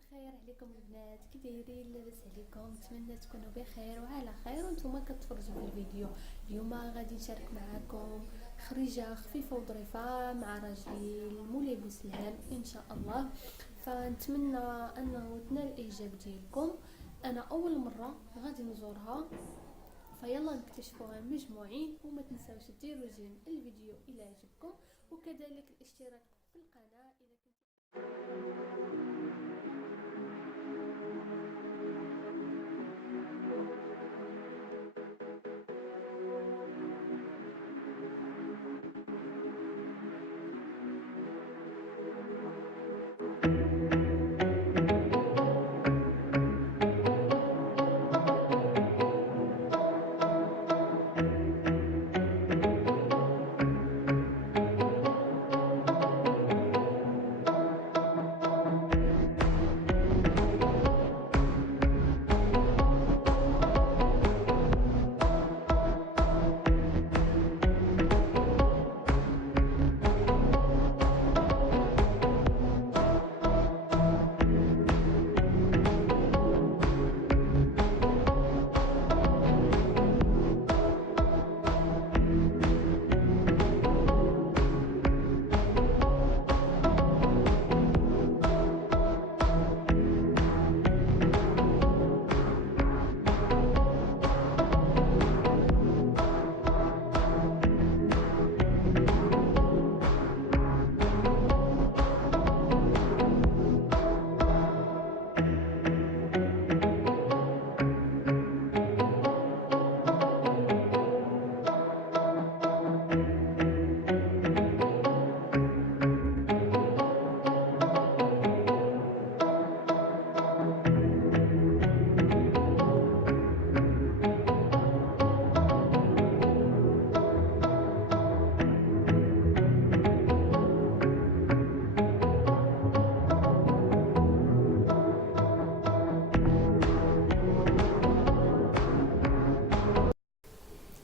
الخير عليكم البنات، كي دايرين؟ لاباس عليكم؟ نتمنى تكونوا بخير وعلى خير وانتم كتفرجوا في الفيديو. اليوم غادي نشارك معكم خريجه خفيفه وظريفه مع راجلي لمولاي بوسلهام ان شاء الله. فنتمنى انه تنال الاعجاب ديالكم. انا اول مره غادي نزورها، فيلا نكتشفوها مجموعين. وما تنساوش ديروا جيم الفيديو الى عجبكم، وكذلك الاشتراك في القناه الى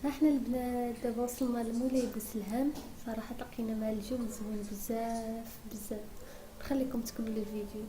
احنا البنات دابا وصلنا لمولاي بوسلهام. صراحه لقينا مع الجو زوين بزاف بزاف. نخليكم تكملوا الفيديو.